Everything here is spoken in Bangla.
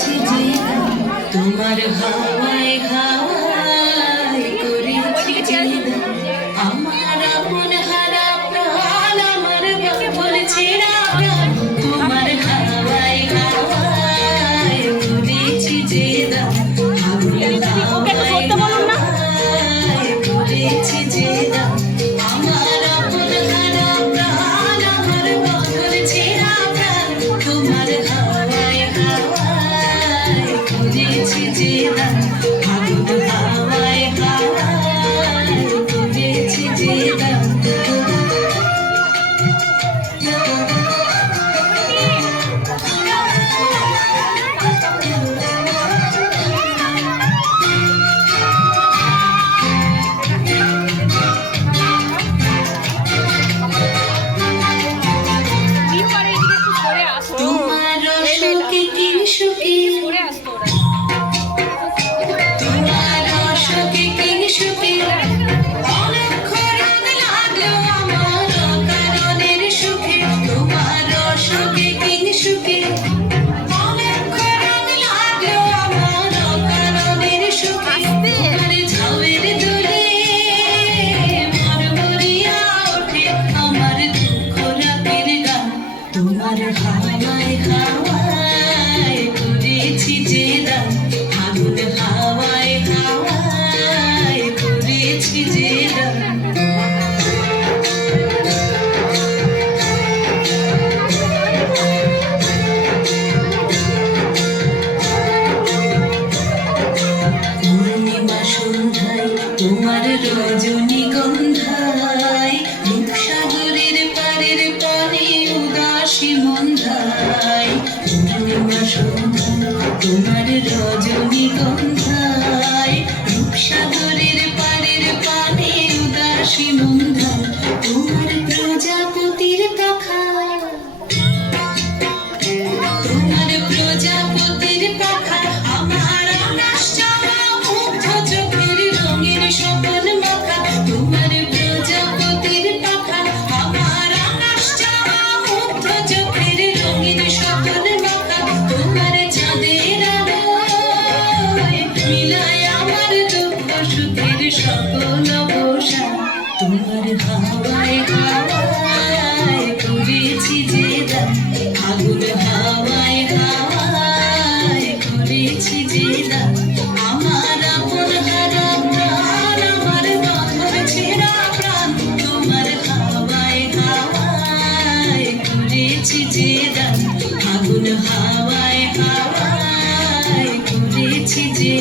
করেছি যে তোমার হাওয়ায় হাওয়ায় করেছি যে আমার আপন হারা প্রাণ আমার বলেছি না তোমার হাওয়ায় হাওয়ায় করেছি যে হাওয়ায় হাওয়ায় করেছি যে আমার আপন হারা প্রাণ আমার বলেছি না তোমার হাওয়ায় হাওয়ায় করেছি যে আগুন হাওয়ায় হাওয়ায় করেছি যে তোমার সুখে কি সুখে তোমার সুখে কি সুখে অনেক খরান লাগলো আমার কারণের সুখে তোমার সুখে কি সুখে অনেক খরান লাগলো আমার কারণের সুখে তোমার ঝাউয়ের দোলে মরমরিয়া ওঠে আমার দুঃখ রাতের গান তোমার হাওয়ায় হাওয়ায় করেছি যে আগুন হাওয়ায় হাওয়ায় করেছি যে পূর্ণিমা সন্ধ্যায় তোমার রজনীগন্ধায় রূপসাগরের পারের পানে উদাসী মন্ধায় পূর্ণিমা সন্ধ্যায় তোমার রজনীগন্ধায় রূপসাগরের পারের পানে উদাসী মন্ধায় তোমার প্রজাপতির পাখা তোমার প্রজাপতির পাখা আমার আকাশ চাওয়া মুগ্ধ চোখের রঙের স্বপন মাখা তোমার প্রজাপতির পাখা আমার আকাশ চাওয়া মুগ্ধ চোখের রঙের স্বপন মাখা তোমার চাঁদের আলোয় মিলায় আমার দুঃখ সুখের সকল অবসান তোমার হাওয়ায় হাওয়ায় করেছি যে আগুন হাওয়ায় হাওয়ায় করেছি যে আমার আপন হারা প্রাণ আমার বাঁধর ছেঁড়া প্রাণ তোমার হাওয়ায় হাওয়ায় করেছি যে আগুন হাওয়ায় হাওয়ায় করেছি যে